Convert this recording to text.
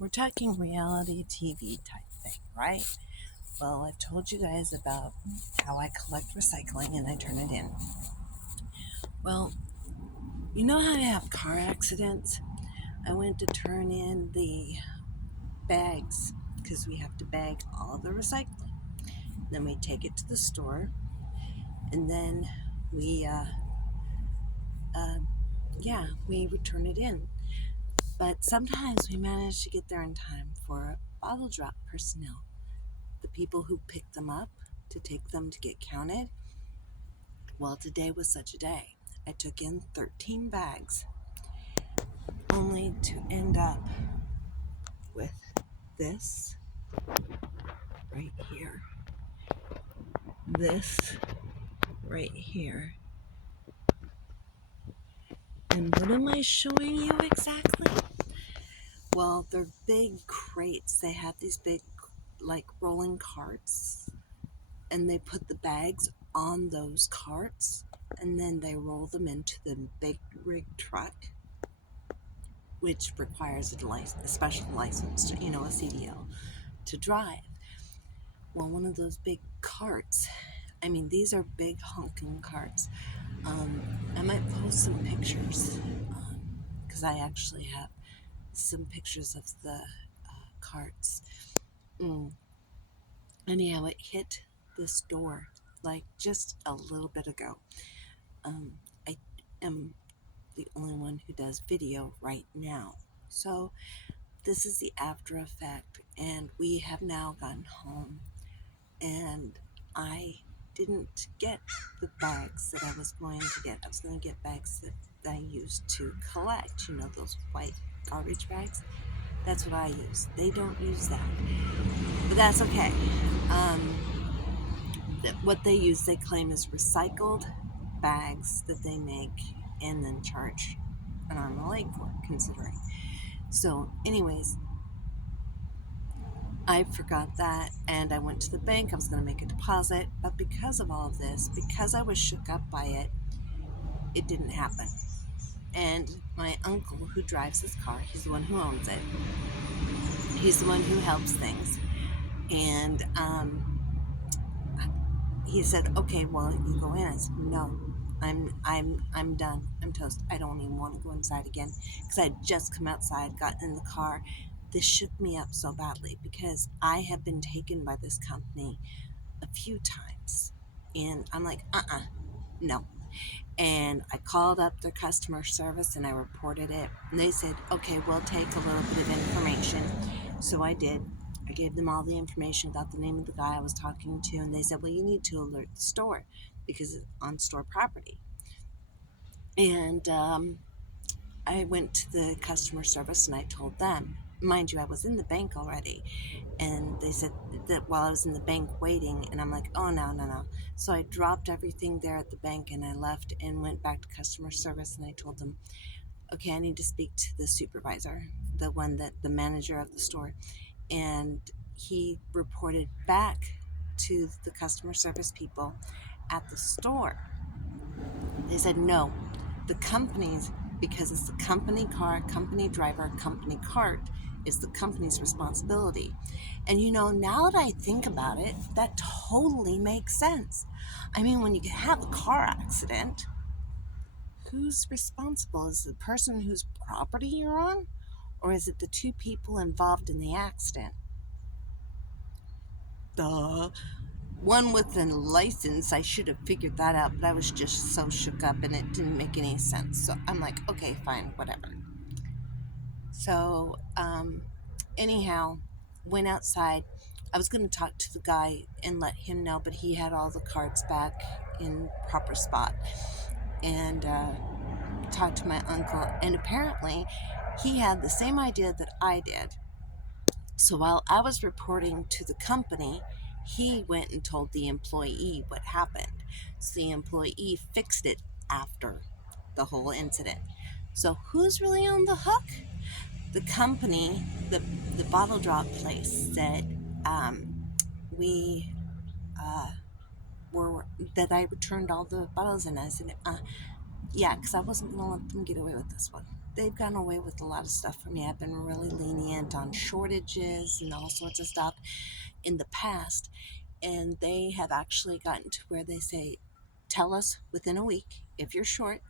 We're talking reality TV type thing, right? Well, I've told you guys about how I collect recycling and I turn it in. Well, you know how to have car accidents? I went to turn in the bags because we have to bag all the recycling. Then we take it to the store and then we, uh, uh, we return it in. But sometimes we manage to get there in time for bottle drop personnel, the people who pick them up to take them to get counted. Well, today was such a day. I took in 13 bags, only to end up with this right here, this right here. And what am I showing you exactly? Well, they're big crates. They have these big, like, rolling carts, and they put the bags on those carts, and then they roll them into the big rig truck, which requires a special license, a CDL, to drive. Well, one of those big carts, these are big honking carts. I might post some pictures because I actually have some pictures of the carts. Mm. Anyhow, it hit this door like just a little bit ago. I am the only one who does video right now. So this is the after effect, and we have now gotten home, and I didn't get the bags that I was going to get. I was going to get bags that I used to collect, those white garbage bags. That's what I use. They don't use that, but that's okay. What they use, they claim, is recycled bags that they make and then charge an arm and a leg for, considering. So, anyways, I forgot that and I went to the bank. I was going to make a deposit, but because of all of this, because I was shook up by it, it didn't happen. And my uncle, who drives this car, he's the one who owns it. He's the one who helps things. And he said, "Okay, well, you go in." I said, "No, I'm done. I'm toast. I don't even want to go inside again," because I had just come outside, got in the car. This shook me up so badly because I have been taken by this company a few times, and I'm like, no. And I called up their customer service and I reported it, and they said, "Okay, we'll take a little bit of information." So I did. I gave them all the information, got the name of the guy I was talking to, and they said, "Well, you need to alert the store because it's on store property." And I went to the customer service and I told them, mind you, I was in the bank already, and they said that while I was in the bank waiting, and I'm like, "Oh, no, no, no." So I dropped everything there at the bank and I left and went back to customer service, and I told them, "Okay, I need to speak to the supervisor, the manager of the store." And he reported back to the customer service people at the store. They said, "No, the company's, because it's the company car, company driver, company cart, is the company's responsibility." And now that I think about it, that totally makes sense. When you have a car accident, who's responsible? Is it the person whose property you're on? Or is it the two people involved in the accident? The one with a license, I should have figured that out, but I was just so shook up and it didn't make any sense. So I'm like, okay, fine, whatever. So, anyhow, went outside. I was going to talk to the guy and let him know, but he had all the cards back in proper spot. And talked to my uncle, and apparently he had the same idea that I did. So while I was reporting to the company, he went and told the employee what happened. So the employee fixed it after the whole incident. So who's really on the hook? The company, the bottle drop place said, we were that I returned all the bottles, and I said, yeah, because I wasn't going to let them get away with this one. they've gone away with a lot of stuff for me. I've been really lenient on shortages and all sorts of stuff in the past, and they have actually gotten to where they say, tell us within a week if you're short,